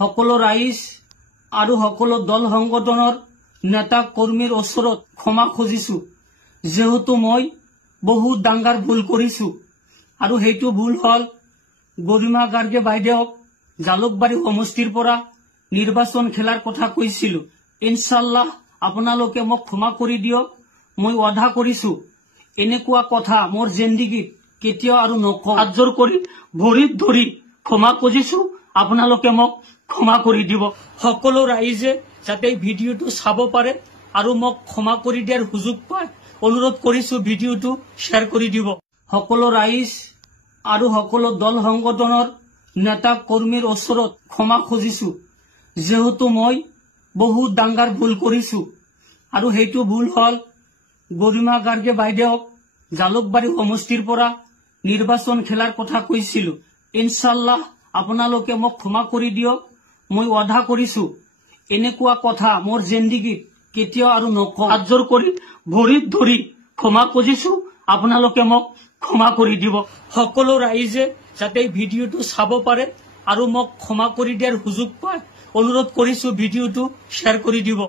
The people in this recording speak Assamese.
সকলো ৰাইজ আৰু সকলো দল সংগঠনৰ নেতা কৰ্মীৰ ওচৰত ক্ষমা খুজিছো, যেহেতু মই বহুত ডাঙৰ ভুল কৰিছো আৰু সেইটো ভুল হল গৰিমা গাৰ্গে বাইদেউক জালুকবাৰী সমষ্টিৰ পৰা নিৰ্বাচন খেলাৰ কথা কৈছিলো। ইনশাল্লাহ আপোনালোকে মোক ক্ষমা কৰি দিয়ক। মই ৱাদা কৰিছো এনেকুৱা কথা মোৰ জিন্দগীত কেতিয়াও আৰু নকওঁ। হাত জোৰ কৰি ভৰিত ধৰি ক্ষমা খুজিছো, আপোনালোকে মোক ক্ষমা কৰি দিব। সকলো ৰাইজে যাতে ভিডিঅ'টো চাব পাৰে আৰু মোক ক্ষমা কৰি দিয়াৰ সুযোগ পায়, অনুৰোধ কৰিছো ভিডিঅ'টো শ্বেয়াৰ কৰি দিব। সকলো ৰাইজ আৰু সকলো দল সংগঠনৰ নেতা কৰ্মীৰ ওচৰত ক্ষমা খুজিছো, যেহেতু মই বহুত ডাঙৰ ভুল কৰিছো আৰু সেইটো ভুল হল গৰিমা গাৰ্গে বাইদেউক জালুকবাৰী সমষ্টিৰ পৰা নিৰ্বাচন খেলাৰ কথা কৈছিলো। ইনশাল্লাহ আপোনালোকে মোক ক্ষমা কৰি দিয়ক। মই ৱাদা কৰিছো এনেকুৱা কথা মোৰ জিন্দগীত কেতিয়াও আৰু নকওঁ। হাত জোৰ কৰি ভৰিত ধৰি ক্ষমা খুজিছো, আপোনালোকে মোক ক্ষমা কৰি দিব। সকলো ৰাইজে যাতে ভিডিঅ'টো চাব পাৰে আৰু মোক ক্ষমা কৰি দিয়াৰ সুযোগ পায়, অনুৰোধ কৰিছো ভিডিঅ'টো শ্বেয়াৰ কৰি দিব।